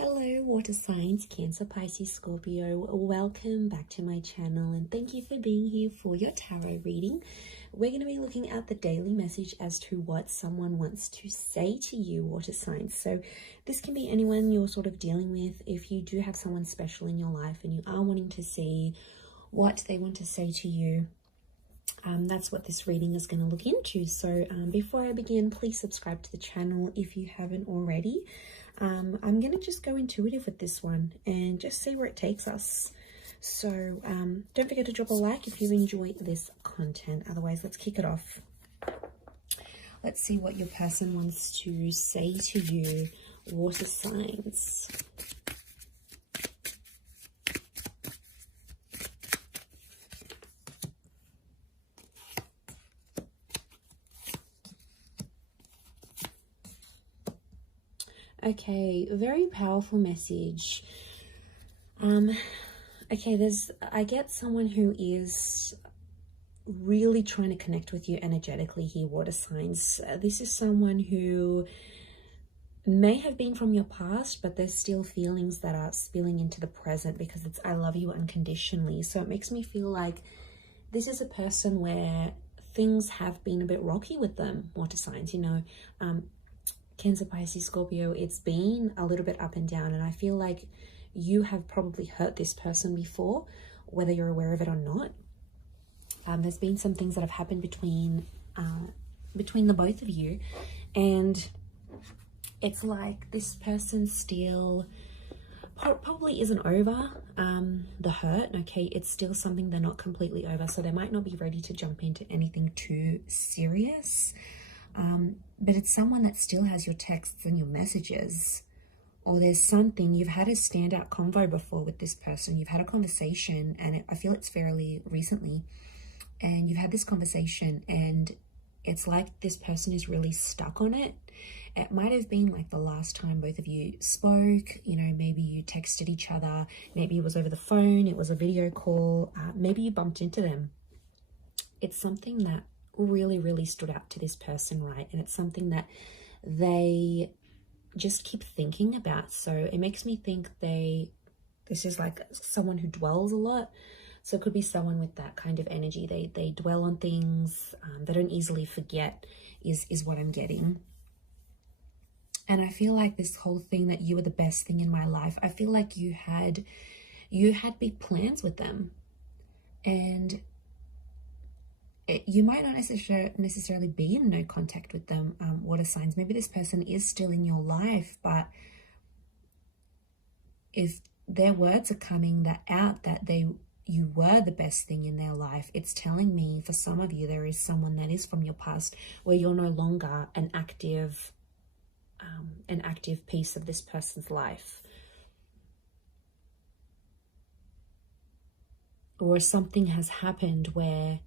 Hello water signs, Cancer, Pisces, Scorpio. Welcome back to my channel and thank you for being here for your tarot reading. We're going to be looking at the daily message as to what someone wants to say to you, water signs. So this can be anyone you're sort of dealing with. If you do have someone special in your life and you are wanting to see what they want to say to you, that's what this reading is going to look into. So before I begin, please subscribe to the channel if you haven't already. I'm going to just go intuitive with this one and just see where it takes us. So don't forget to drop a like if you enjoy this content. Otherwise, let's kick it off. Let's see what your person wants to say to you, water signs. Okay, very powerful message. Okay, I get someone who is really trying to connect with you energetically here, water signs. This is someone who may have been from your past, but there's still feelings that are spilling into the present because it's I love you unconditionally. So it makes me feel like this is a person where things have been a bit rocky with them, water signs, you know. Cancer, Pisces, Scorpio, it's been a little bit up and down, and I feel like you have probably hurt this person before, whether you're aware of it or not. There's been some things that have happened between the both of you, and it's like this person still probably isn't over the hurt. Okay, it's still something they're not completely over, so they might not be ready to jump into anything too serious. But it's someone that still has your texts and your messages, or there's something, you've had a standout convo before with this person, you've had a conversation, and I feel it's fairly recently, and you've had this conversation and it's like this person is really stuck on it. It might have been like the last time both of you spoke, you know, maybe you texted each other, maybe it was over the phone, it was a video call, maybe you bumped into them. It's something that really stood out to this person, right? And it's something that they just keep thinking about. So it makes me think this is like someone who dwells a lot. So it could be someone with that kind of energy. They dwell on things, they don't easily forget is what I'm getting. And I feel like this whole thing that you were the best thing in my life, I feel like you had big plans with them, and you might not necessarily be in no contact with them, water signs. Maybe this person is still in your life, but if their words are coming out that you were the best thing in their life, it's telling me for some of you there is someone that is from your past where you're no longer an active piece of this person's life. Or something has happened where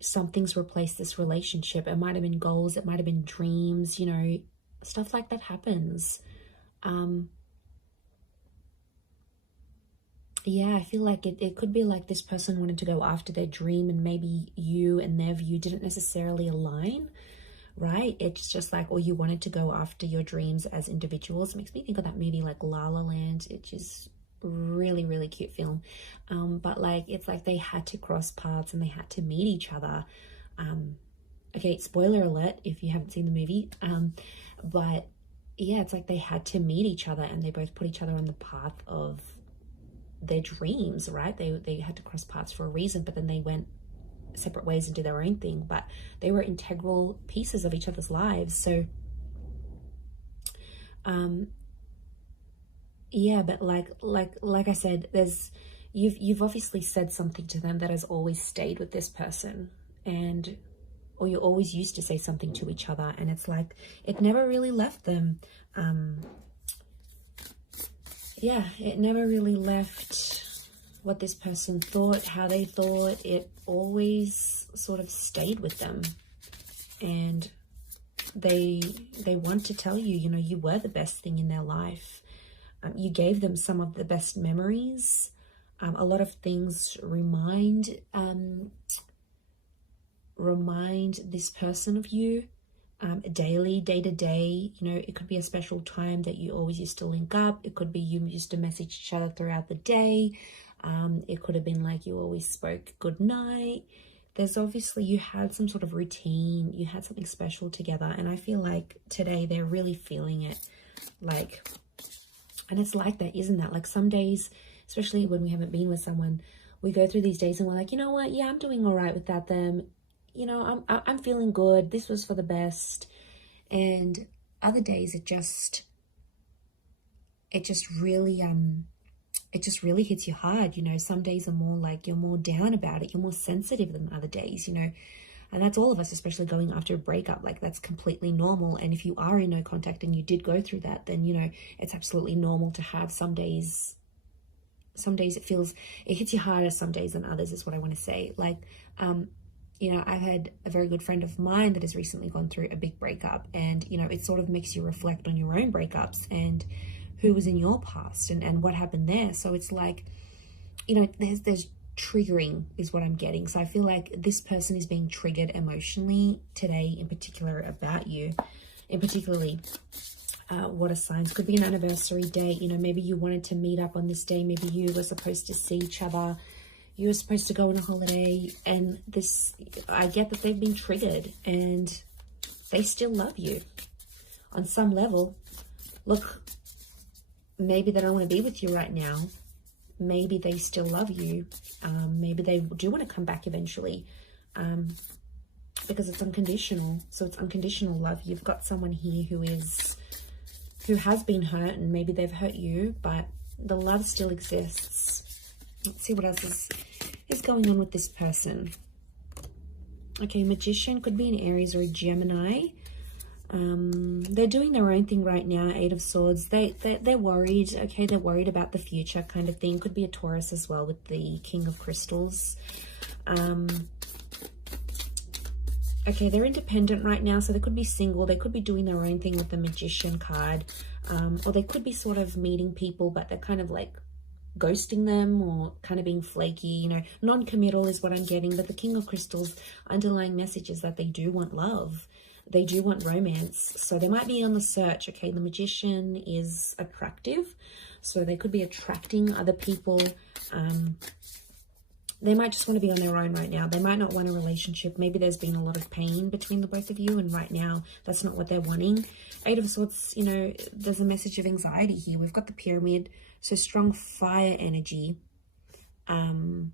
something's replaced this relationship. It might have been goals, it might have been dreams, you know, stuff like that happens. Yeah, I feel like it could be like this person wanted to go after their dream, and maybe you and their view didn't necessarily align, right? It's just like, or you wanted to go after your dreams as individuals. It makes me think of that movie like La La Land, which is really cute film, but like it's like they had to cross paths and they had to meet each other. Okay, spoiler alert if you haven't seen the movie, but yeah, it's like they had to meet each other and they both put each other on the path of their dreams, right? They had to cross paths for a reason, but then they went separate ways and did their own thing, but they were integral pieces of each other's lives. So yeah, but like I said, you've obviously said something to them that has always stayed with this person, or you always used to say something to each other, and it's like it never really left them. Yeah, it never really left what this person thought, how they thought. It always sort of stayed with them, and they want to tell you, you know, you were the best thing in their life. You gave them some of the best memories. A lot of things remind this person of you. daily, day to day. You know, it could be a special time that you always used to link up. It could be you used to message each other throughout the day. It could have been like you always spoke good night. There's obviously, you had some sort of routine, you had something special together, and I feel like today they're really feeling it. Like, and it's like that, isn't that? Like some days, especially when we haven't been with someone, we go through these days and we're like, you know what, yeah, I'm doing all right without them. You know, I'm feeling good. This was for the best. And other days it just really hits you hard. You know, some days are more like you're more down about it, you're more sensitive than other days, you know. And that's all of us, especially going after a breakup. Like, that's completely normal. And if you are in no contact and you did go through that, then, you know, it's absolutely normal to have some days it hits you harder some days than others, is what I want to say. Like, you know, I've had a very good friend of mine that has recently gone through a big breakup, and, you know, it sort of makes you reflect on your own breakups and who was in your past and what happened there. So it's like, you know, there's triggering is what I'm getting. So I feel like this person is being triggered emotionally today, in particular about you, in particularly water signs. Could be an anniversary date. You know, maybe you wanted to meet up on this day. Maybe you were supposed to see each other. You were supposed to go on a holiday, and this, I get that they've been triggered and they still love you on some level. Look, maybe they don't want to be with you right now. Maybe they still love you. Maybe they do want to come back eventually, because it's unconditional. So it's unconditional love. You've got someone here who has been hurt, and maybe they've hurt you, but the love still exists. Let's see what else is going on with this person. Okay, Magician could be an Aries or a Gemini. They're doing their own thing right now. 8 of Swords. They're worried. Okay, they're worried about the future, kind of thing. Could be a Taurus as well with the King of Crystals. Okay, they're independent right now, so they could be single. They could be doing their own thing with the Magician card, or they could be sort of meeting people, but they're kind of like ghosting them or kind of being flaky. You know, non-committal is what I'm getting. But the King of Crystals, underlying message is that they do want love. They do want romance. So they might be on the search. Okay, the Magician is attractive, so they could be attracting other people. They might just want to be on their own right now. They might not want a relationship. Maybe there's been a lot of pain between the both of you, and right now that's not what they're wanting. 8 of Swords, you know, there's a message of anxiety here. We've got the Pyramid, so strong fire energy. And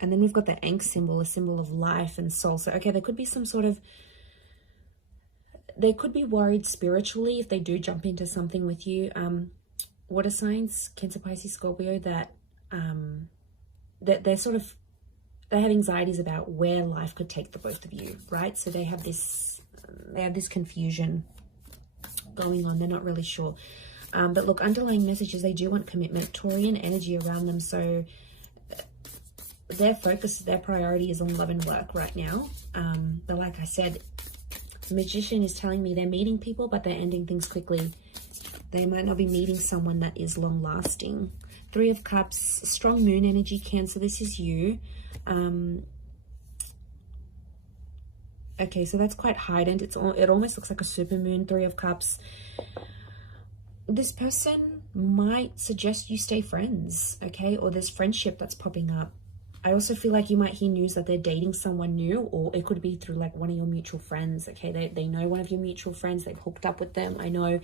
then we've got the Ankh symbol, a symbol of life and soul. So, okay, there could be some sort of, they could be worried spiritually if they do jump into something with you. Water signs, Cancer, Pisces, Scorpio, that they're sort of, they have anxieties about where life could take the both of you, right? So they have this confusion going on. They're not really sure. But look, underlying messages, they do want commitment, Taurian energy around them. So their focus, their priority is on love and work right now. But like I said, the Magician is telling me they're meeting people, but they're ending things quickly. They might not be meeting someone that is long lasting. 3 of Cups, strong moon energy, Cancer, this is you. Okay, so that's quite heightened. It almost looks like a super moon. 3 of Cups. This person might suggest you stay friends, okay? Or there's friendship that's popping up. I also feel like you might hear news that they're dating someone new, or it could be through like one of your mutual friends, okay? They know one of your mutual friends, they've hooked up with them. I know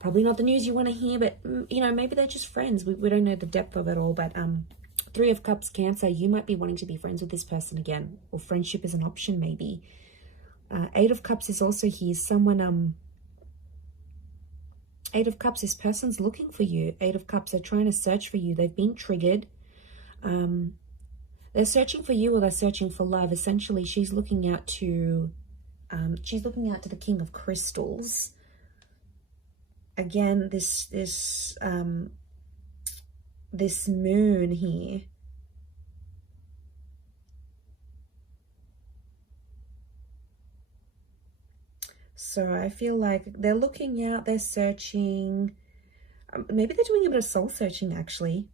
probably not the news you want to hear, but you know, maybe they're just friends. We don't know the depth of it all, but 3 of Cups, Cancer, you might be wanting to be friends with this person again, or friendship is an option maybe. 8 of Cups is also here. Someone, 8 of Cups, this person's looking for you. 8 of Cups, they're trying to search for you. They've been triggered. They're searching for you, or they're searching for love. Essentially, she's looking out to the King of Crystals. Again, this moon here. So I feel like they're looking out, they're searching. Maybe they're doing a bit of soul searching, actually.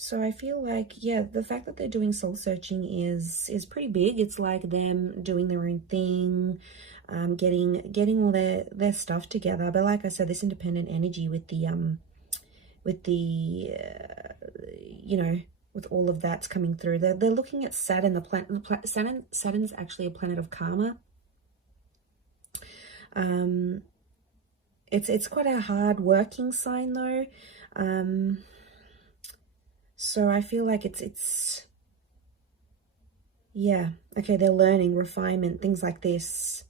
So I feel like, yeah, the fact that they're doing soul searching is pretty big. It's like them doing their own thing, getting all their stuff together. But like I said, this independent energy with the you know, with all of that's coming through. They're looking at Saturn, the planet. Saturn's actually a planet of karma. It's quite a hard working sign though. So I feel like it's yeah, okay, they're learning, refinement, things like this.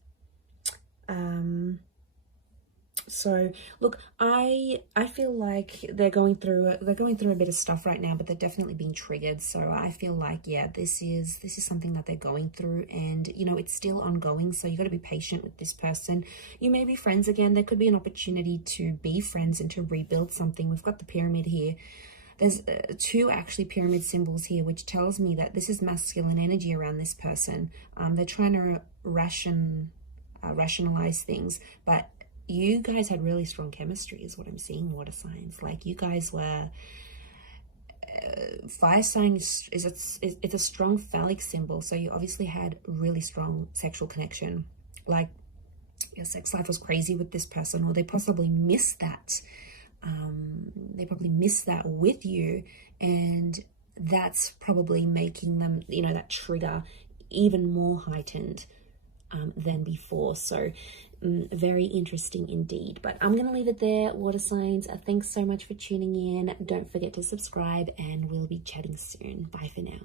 So look, I feel like they're going through a bit of stuff right now, but they're definitely being triggered. So I feel like, yeah, this is something that they're going through, and you know, it's still ongoing. So you got to be patient with this person. You may be friends again. There could be an opportunity to be friends and to rebuild something. We've got the pyramid here. There's two actually pyramid symbols here, which tells me that this is masculine energy around this person. They're trying to rationalize things, but you guys had really strong chemistry is what I'm seeing, water signs. Like you guys were, fire sign it's a strong phallic symbol. So you obviously had really strong sexual connection. Like your sex life was crazy with this person, or they possibly missed that. They probably missed that with you, and that's probably making them, you know, that trigger even more heightened than before. So very interesting indeed. But I'm gonna leave it there, water signs. Thanks so much for tuning in. Don't forget to subscribe, and we'll be chatting soon. Bye for now.